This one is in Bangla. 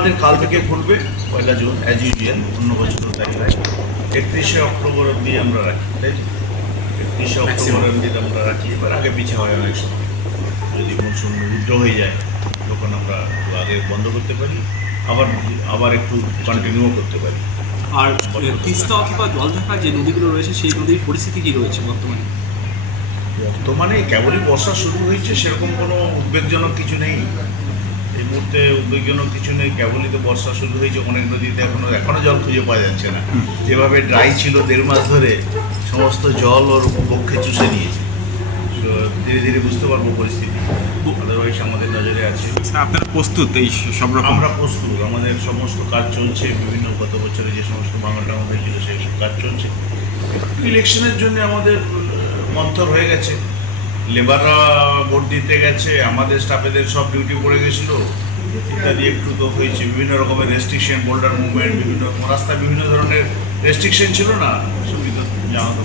আমাদের কাল থেকে খুলবে পয়লা জুন অ্যাজ ইউজুয়াল অন্য বছর তাই একত্রিশে অক্টোবর অবধি আমরা রাখি তাই একত্রিশে অক্টোবর অবধি আমরা রাখি এবার আগে পিছিয়ে হয় অনেক সময়। যদি মৌসুম রুদ্র হয়ে যায় তখন আমরা আগে বন্ধ করতে পারি আবার আবার একটু কন্টিনিউ করতে পারি। আর তিস্তা অথবা জল থাকা যে নদীগুলো রয়েছে সেই নদীর পরিস্থিতি কি রয়েছে বর্তমানে? বর্তমানে কেবলই বর্ষা শুরু হয়েছে সেরকম কোনো উদ্বেগজনক কিছু নেই। এই মুহূর্তে উদ্বেগজনক কিছু নেই কেবলই তো বর্ষা শুরু হয়েছে অনেক নদীতে এখনও এখনও জল খুঁজে পাওয়া যাচ্ছে না। যেভাবে ড্রাই ছিল দেড় মাস ধরে সমস্ত জল ওর পক্ষে চুষে নিয়েছে। ধীরে ধীরে বুঝতে পারব পরিস্থিতি। আদারওয়াইজ আমাদের নজরে আছে। আপনারা প্রস্তুত এই সব রকম? আমরা প্রস্তুত। আমাদের সমস্ত কাজ চলছে বিভিন্ন গত বছরে যে সমস্ত বাংলাটা আমাদের ছিল সেই সব কাজ চলছে। ইলেকশনের জন্য আমাদের মন্থর হয়ে গেছে। লেবাররা ভোট দিতে গেছে, আমাদের স্টাফেদের সব ডিউটি পড়ে গেছিল, ইত্যাদি একটু তো হয়েছে। বিভিন্ন রকমের রেস্ট্রিকশন বোল্ডার মুভমেন্ট বিভিন্ন, রাস্তায় বিভিন্ন ধরনের রেস্ট্রিকশন ছিল না? সুবিধা জানা তো